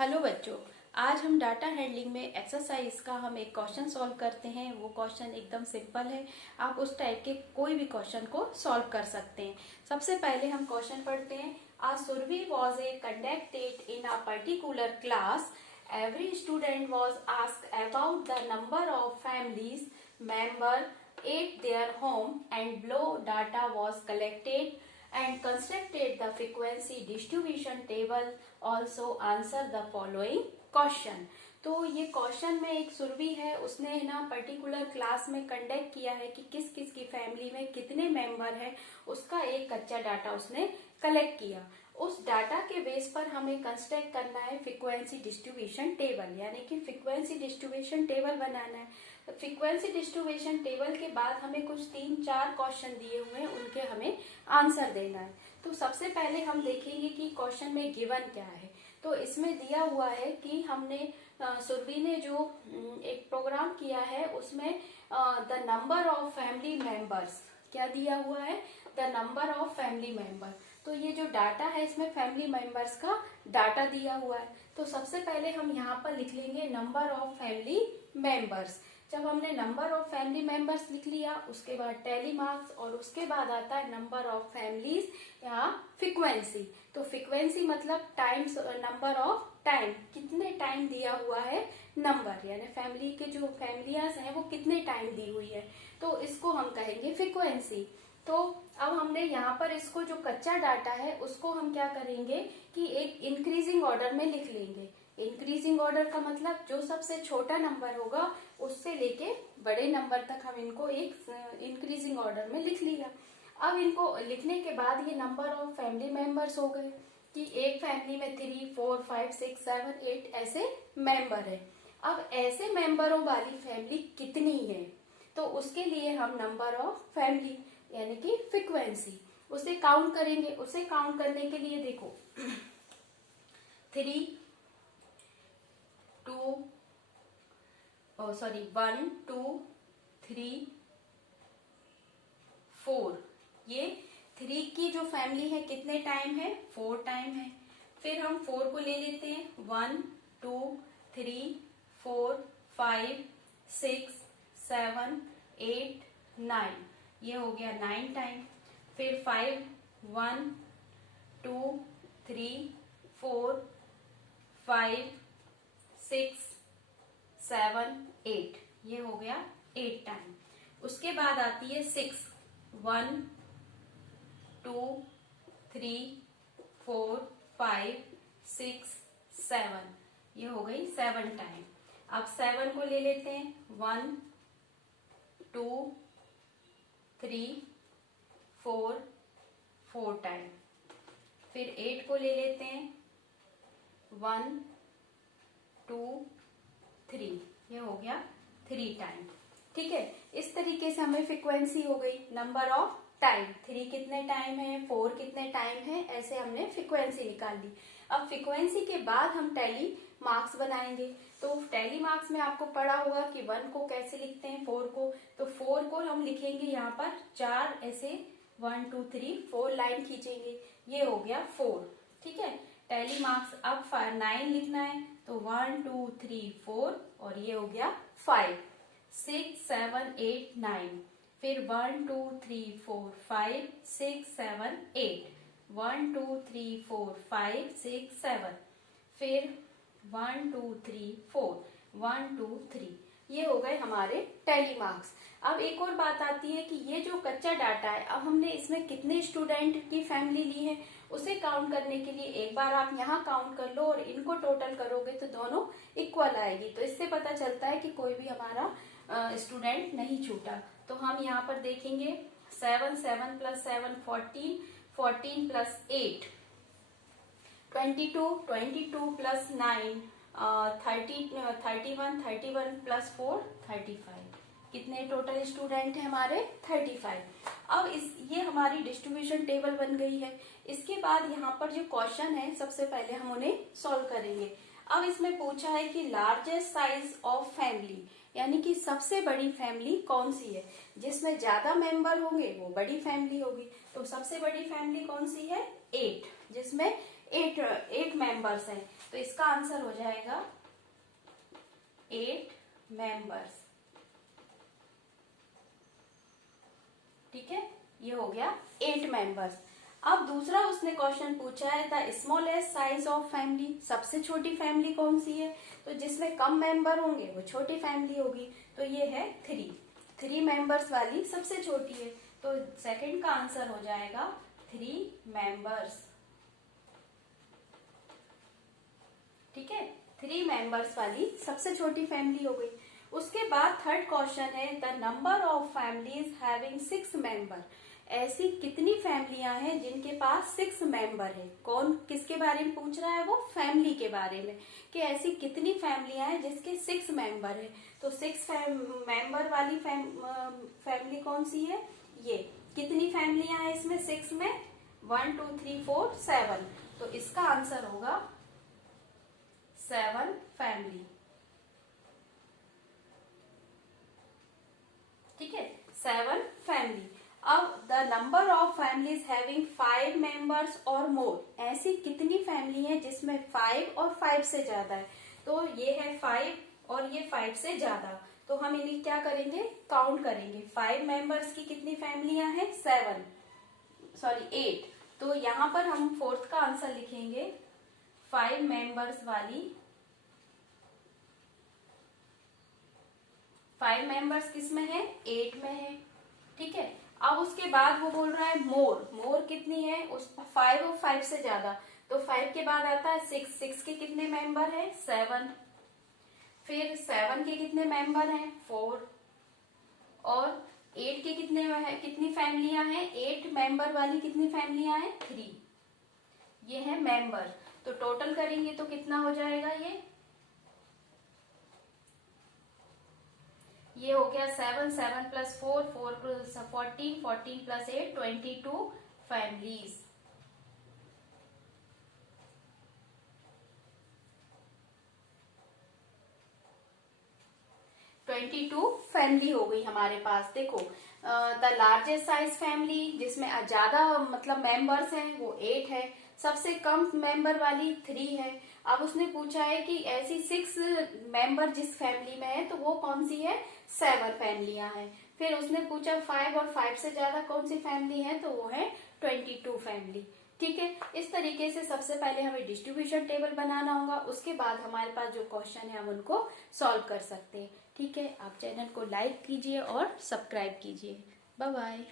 Hello बच्चों, आज हम डाटा हैंडलिंग में एक्सरसाइज का हम एक क्वेश्चन सॉल्व करते हैं। वो क्वेश्चन एकदम सिंपल है, आप उस टाइप के कोई भी क्वेश्चन को सॉल्व कर सकते हैं। सबसे पहले हम क्वेश्चन पढ़ते हैं। A survey was conducted in a particular class. Every student was asked about the number of families member at their home, and below data was collected and constructed the frequency distribution table. Also answer the following question. तो ये question में एक सुरभि है, उसने ना particular class में conduct किया है कि किस किस की फैमिली में कितने मेंबर है, उसका एक कच्चा डाटा उसने कलेक्ट किया। उस डाटा के बेस पर हमें कंस्ट्रक्ट करना है फ्रीक्वेंसी डिस्ट्रीब्यूशन टेबल, यानी कि फ्रीक्वेंसी डिस्ट्रीब्यूशन टेबल बनाना है। फ्रीक्वेंसी डिस्ट्रीब्यूशन टेबल के बाद हमें कुछ 3-4 क्वेश्चन दिए हुए हैं, उनके हमें आंसर देना है। तो सबसे पहले हम देखेंगे कि क्वेश्चन में गिवन क्या है। तो इसमें दिया हुआ है कि हमने सुरभि ने जो एक प्रोग्राम किया है उसमें the number of family members क्या दिया हुआ है, the number of family member. तो ये जो डाटा है इसमें फैमिली मेंबर्स का डाटा दिया हुआ है। तो सबसे पहले हम यहाँ पर लिख लेंगे नंबर ऑफ फैमिली मेंबर्स। जब हमने नंबर ऑफ फैमिली मेंबर्स लिख लिया, उसके बाद टैली मार्क्स और उसके बाद आता है नंबर ऑफ फैमिलीज या फ्रीक्वेंसी। तो फ्रीक्वेंसी मतलब टाइम्स नंबर ऑफ टाइम, कितने टाइम दिया हुआ है नंबर, यानी फैमिली के जो फैमिलियाज हैं वो कितने टाइम दी हुई है, तो इसको हम कहेंगे फ्रीक्वेंसी। तो अब हमने यहाँ पर इसको जो कच्चा डाटा है उसको हम क्या करेंगे कि एक इंक्रीजिंग ऑर्डर में लिख लेंगे। इंक्रीजिंग ऑर्डर का मतलब जो सबसे छोटा नंबर होगा उससे लेके बड़े नंबर तक हम इनको एक इंक्रीजिंग ऑर्डर में लिख लिया। अब इनको लिखने के बाद ये नंबर ऑफ फैमिली मेंबर्स हो गए कि एक फैमिली में 3, 4, 5, 6, 7, 8 ऐसे मेंबर है। अब ऐसे मेंबरों वाली फैमिली कितनी है, तो उसके लिए हम नंबर ऑफ फैमिली यानी कि फ्रीक्वेंसी उसे काउंट करेंगे। उसे काउंट करने के लिए देखो 1, 2, 3, 4। ये 3 की जो फैमिली है कितने टाइम है, 4 टाइम है। फिर हम 4 को ले लेते हैं, 1, 2, 3, 4, 5, 6, 7, 8, 9, ये हो गया 9 टाइम। फिर 5, 1, 2, 3, 4, 5, 6, 7, 8, ये हो गया 8 टाइम। उसके बाद आती है 6, 1, 2, 3, 4, 5, 6, 7, ये हो गई 7 टाइम। अब 7 को ले लेते हैं, 1, 2, 3, 4 टाइम। फिर 8 को ले लेते हैं, 1, 2, 3, ये हो गया 3 टाइम। ठीक है, इस तरीके से हमें फ्रीक्वेंसी हो गई, नंबर ऑफ टाइम। 3 कितने टाइम है, 4 कितने टाइम है, ऐसे हमने फ्रीक्वेंसी निकाल ली। अब फ्रीक्वेंसी के बाद हम टैली मार्क्स बनाएंगे। तो टैली मार्क्स में आपको पढ़ा होगा कि 1 को कैसे लिखते हैं, 4 को। तो 4 को हम लिखेंगे यहाँ पर 4 ऐसे 1, 2, 3, 4 लाइन खींचेंगे, ये हो गया 4। ठीक है, टैली मार्क्स अब 9 लिखना है, तो 1, 2, 3, 4 और ये हो गया 5, 6, 7, 8, 9। फिर 1, 2, 3, 4, 5, 6, 7, 8, 1, 2, 3, 4, 5, 6, 7। फिर 1, 2, 3, 4, 1, 2, 3, ये हो गए हमारे टैली मार्क्स। अब एक और बात आती है कि ये जो कच्चा डाटा है, अब हमने इसमें कितने स्टूडेंट की फैमिली ली है उसे काउंट करने के लिए एक बार आप यहाँ काउंट कर लो और इनको टोटल करोगे तो दोनों इक्वल आएगी। तो इससे पता चलता है कि कोई भी हमारा स्टूडेंट नहीं छूटा। तो हम यहाँ पर देखेंगे 7, 7 + 7 14, 14 + 8 22, 22 + 9 31, 31 + 4 35। कितने टोटल स्टूडेंट है हमारे, 35। अब ये हमारी डिस्ट्रीब्यूशन टेबल बन गई है। इसके बाद यहाँ पर जो क्वेश्चन है सबसे पहले हम उन्हें सॉल्व करेंगे। अब इसमें पूछा है कि लार्जेस्ट साइज ऑफ फैमिली, यानी कि सबसे बड़ी फैमिली कौन सी है, जिसमें ज्यादा मेंबर होंगे वो बड़ी फैमिली होगी। तो सबसे बड़ी फैमिली कौन सी है, 8, जिसमें 8 मेंबर्स हैं, तो इसका आंसर हो जाएगा 8 मेंबर्स। ठीक है, ये हो गया 8 मेंबर्स। अब दूसरा उसने क्वेश्चन पूछा है the smallest size of family, सबसे छोटी फैमिली कौन सी है, तो जिसमें कम मेंबर होंगे वो छोटी फैमिली होगी, तो ये है 3 मेंबर्स वाली सबसे छोटी है, तो सेकंड का आंसर हो जाएगा 3 मेंबर्स। ठीक है, 3 मेंबर्स वाली सबसे छोटी फैमिली हो गई। उसके बाद थर्ड क्वेश्चन है the number of families having 6 member, ऐसी कितनी फैमिलियां हैं जिनके पास 6 मेंबर है। कौन किसके बारे में पूछ रहा है, वो फैमिली के बारे में, कि ऐसी कितनी फैमिलियां हैं जिसके 6 मेंबर है। तो 6 मेंबर वाली फैमिली कौन सी है, ये कितनी फैमिलियां हैं इसमें 6 में, 1 2 3 4 7, तो इसका आंसर होगा 7 फैमिली। ठीक है, 7 फैमिली। अब the number of families having 5 members और मोर, ऐसी कितनी फैमिली है जिसमें 5 और 5 से ज्यादा है, तो ये है 5 और ये 5 से ज्यादा, तो हम इन्हें क्या करेंगे, काउंट करेंगे। 5 मेंबर्स की कितनी फैमिलियां हैं, 8, तो यहाँ पर हम फोर्थ का आंसर लिखेंगे 5 मेंबर्स वाली, 5 मेंबर्स किस में है, 8 में है। ठीक है, अब उसके बाद वो बोल रहा है मोर कितनी है, उस 5 और 5 से ज्यादा, तो 5 के बाद आता है 6 के कितने मेंबर है, 7, फिर 7 के कितने मेंबर हैं, 4, और 8 के कितनी फैमिलियां हैं, 8 मेंबर वाली कितनी फैमिलियां हैं, 3, ये है मेंबर। तो टोटल करेंगे तो कितना हो जाएगा, ये हो गया 7 plus 4 plus 14 plus 8 22 families. 22 family हो गई हमारे पास। देखो द लार्जेस्ट साइज फैमिली जिसमें ज्यादा मतलब मेंबर्स हैं वो 8 है, सबसे कम मेंबर वाली 3 है। अब उसने पूछा है कि ऐसी 6 मेंबर जिस फैमिली में है तो वो कौन सी है, 7 फैमिलियां हैं। फिर उसने पूछा 5 और 5 से ज्यादा कौन सी फैमिली है, तो वो है 22 फैमिली। ठीक है, इस तरीके से सबसे पहले हमें डिस्ट्रीब्यूशन टेबल बनाना होगा, उसके बाद हमारे पास जो क्वेश्चन है हम उनको सॉल्व कर सकते हैं। ठीक है, आप चैनल को लाइक कीजिए और सब्सक्राइब कीजिए। Bye bye.